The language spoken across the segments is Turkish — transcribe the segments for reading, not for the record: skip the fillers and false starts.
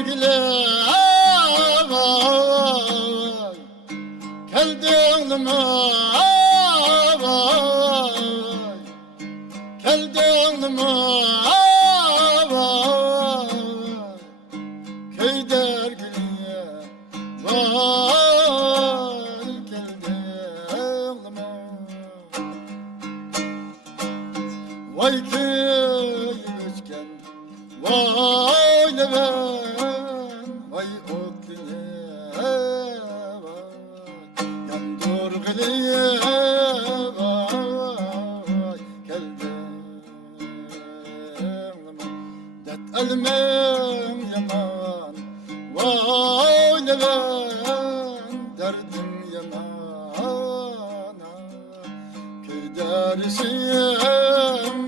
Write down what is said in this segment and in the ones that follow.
dergile vay Keldiğinime vay Keldiğinime vay Köy dergile vay Keldiğinime Vay köy göçken vay leven vay otliye vay yandur giliye vay keldim det elmem yaman vay leven derdim yaman köy dersiyem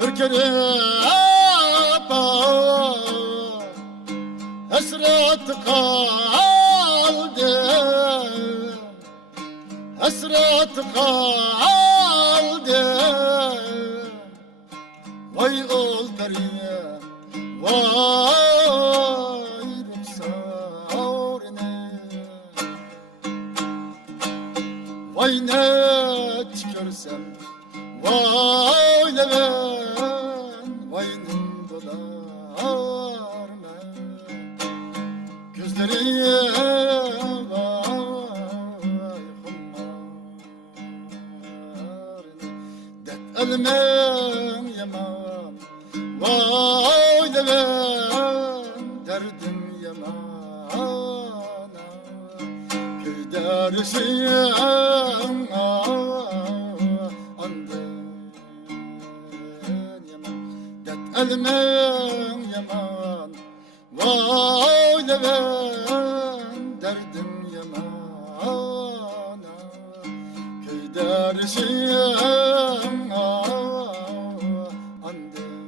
bir kere hasret kaldı hasret kaldı vay ol derya vay ruhsarine vay ne çıkarsam vay leven vayın dolar men gözleriye vay hımmarine det elmem yaman vay leven derdim yaman köy dersiyem elmem yaman vay leven derdim yaman köy dersiyem anden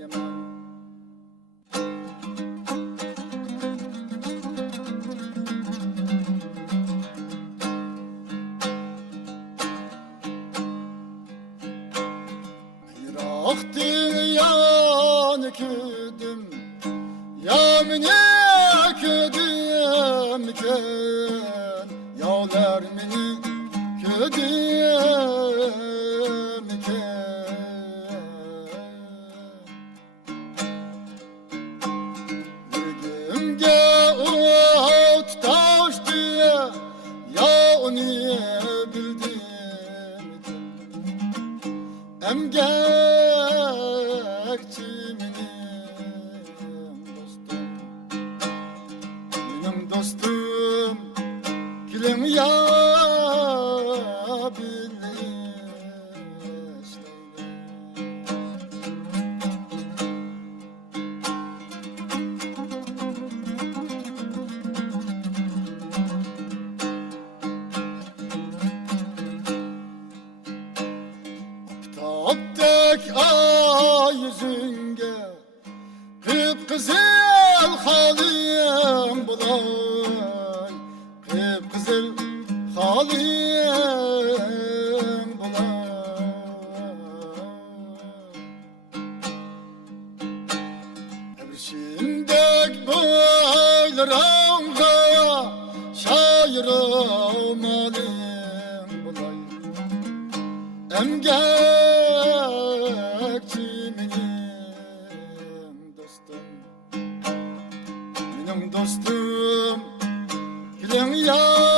yaman Aktın yanı küdüm Yamine küdüm ken Yağlar mini küdüm ken Yüreğimge ot taştı Ya onu bildim Emgekçi benim dostum Kilim ya bileş Aptek ay yüzünge Kıpkızıl haliyem bulay Kıpkızıl haliyem bulay Ebrişimdek boylarımda Şairım alim bulay Emgekçi benim dostum Kilim ya